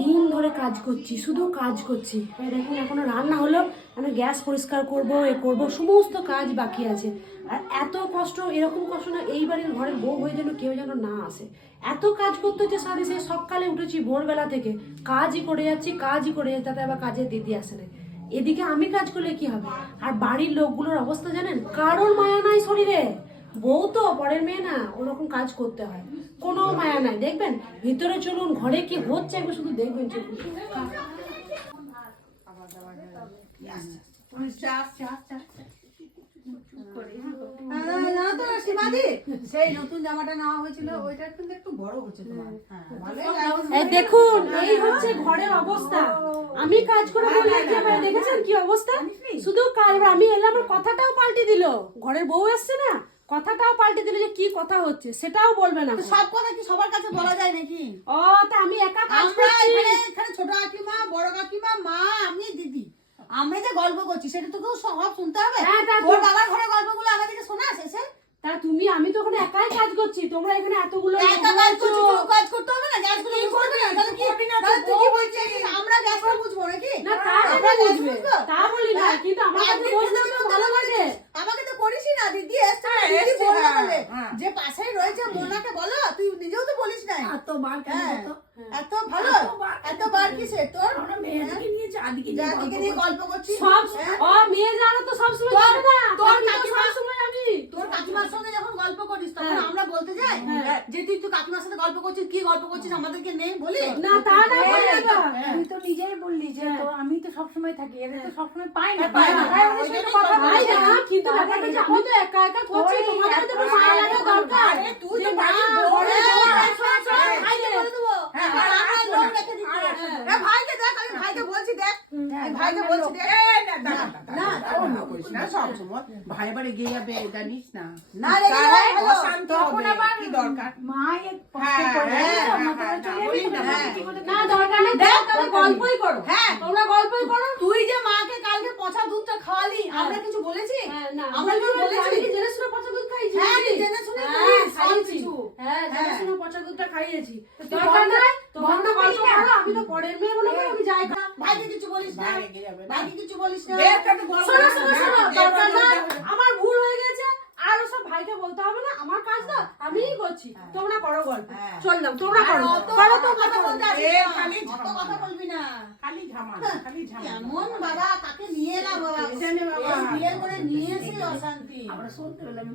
দিন ধরে কাজ করছি, শুধু কাজ করছি। দেখুন এখনো রান্না হলো, মানে গ্যাস পরিষ্কার করব, করব, সমস্ত কাজ বাকি আছে। আর এত কষ্ট, এরকম কষ্ট না এই বাড়ির ঘরের বউ হয়ে যেন কেউ যেন না আসে। এত কাজ করতে হচ্ছে সাথে, সে সকালে উঠেছি ভোরবেলা থেকে কাজই করে যাচ্ছি, তাতে আবার কাজের দিদি আসে না। এদিকে আমি কাজ করলে কি হবে? আর বাড়ির লোকগুলোর অবস্থা জানেন, কারোর মায়া নাই শরীরে। বউ তো পরের মেয়ে না, ওরকম কাজ করতে হয়, কোনো মায়া নাই। দেখবেন ভিতরে চলুন, ঘরে কি হচ্ছে একবার শুধু দেখবেন। চলুন দেখুন, এই হচ্ছে ঘরের অবস্থা। আমি কাজ করে বললে কি হবে? দেখেছেন কি অবস্থা? শুধু কাজ। আমি এলাম, আমার কথাটাও পাল্টে দিল। ঘরের বউ এসছে না, কথাটাও পাল্টে দিল, যে কি কথা হচ্ছে সেটাও বলবে না। সব কথা কি সবার কাছে বলা যায় নাকি? ও তা আমি একা কাজ করছি। এখানে ছোট কাকিমা, বড় কাকিমা, মা, আমি, দিদি, আমরা যে গল্প করছি সেটা তো কেউ সব শুনতে হবে? তোর বাবার ঘরে গল্পগুলো আমাদেরকে শোনা শেষে? তা তুমি, আমি তো ওখানে একাই কাজ করছি, তোমরা এখানে এতগুলো কাজ করতে হবে না? গ্যাস গুলো করবি না? তাহলে তুই কি বলছিস? আমরা গ্যাস করে বুঝবো নাকি? না তা বুঝবে, তা বলি না, কিন্তু আমার কাছে বসলে তো ভালো লাগে। আমাকে তো করিসই না। দিদি এসছে, দিদি বললো বলে যে পাশেই রয়েছে মোনাকে বলো, তুই নিজেও তো বলিস না। এত ভালো, এত বার কিসে তোর? মেয়েকে নিয়ে যাদিকে নিয়ে গল্প করছিস। সব ও মেয়ে জানো তো সব সময় যাবে না। তোর কাকিমা, সব সময় আমি তোর কাকিমার সঙ্গে যখন গল্প করিস তখন আমরা বলতে যাই যে তুই তো কাকিমার সাথে গল্প করছিস, কি গল্প করছিস আমাদেরকে নেই বলি না? তা না, তুই তো নিজেই বললি যে তো আমি তো সব সময় থাকি, এদের তো সব সময় পাই না। কিন্তু ব্যাপারটা যে আমি তো একা একা করছি, তোমাদের তো মায়া লাগা দরকার। তুই তো বাড়ির বড়, ভাইকে দেখ, আমি ভাইকে বলছি দেখ, ভাইকে বলছি দেখ। সব সময় ভাই বাড়ি গিয়ে যাবে জানিস না? না রে, তখন আবার কি দরকার? মায়ের কষ্ট করে না দরকার নেই, দেখ তবে গল্পই করো। হ্যাঁ তোমরা গল্পই করো। তুই যে মাকে কালকে পচা দুধটা খাওয়ালি, আমরা কিছু বলেছি? আমরা কিছু বলেছি? জেনে শুনে পচা দুধ খাইয়েছি। হ্যাঁ জেনে শুনে খাইয়েছি। হ্যাঁ জেনে শুনে পচা দুধটা খাইয়েছি। দরকার নাই, তোমরা গল্প করো, আমি তো পরের মেয়ে বলে আমি যাই। ভাইকে কিছু বলিস না, ভাইকে কিছু বলিস না। শোনো শোনো শোনো, দরকার নাই, আমার ভুল হয়ে গেছে, আর সব ভাইকে বলতে হবে না। আমার কাজ না, আমিই করছি, তোমরা করো গল্প। চললাম, তোমরা করো করো, তো কথা বলতে আসিস না, খালি কথা বলবি না, খালি ঝামেলা, খালি ঝামেলা। কেমন বাবা, কাকে নিয়ে এলাম বাবা, বিয়ে করে নিয়ে এসে অশান্তি। আমরা শুনতে পেলাম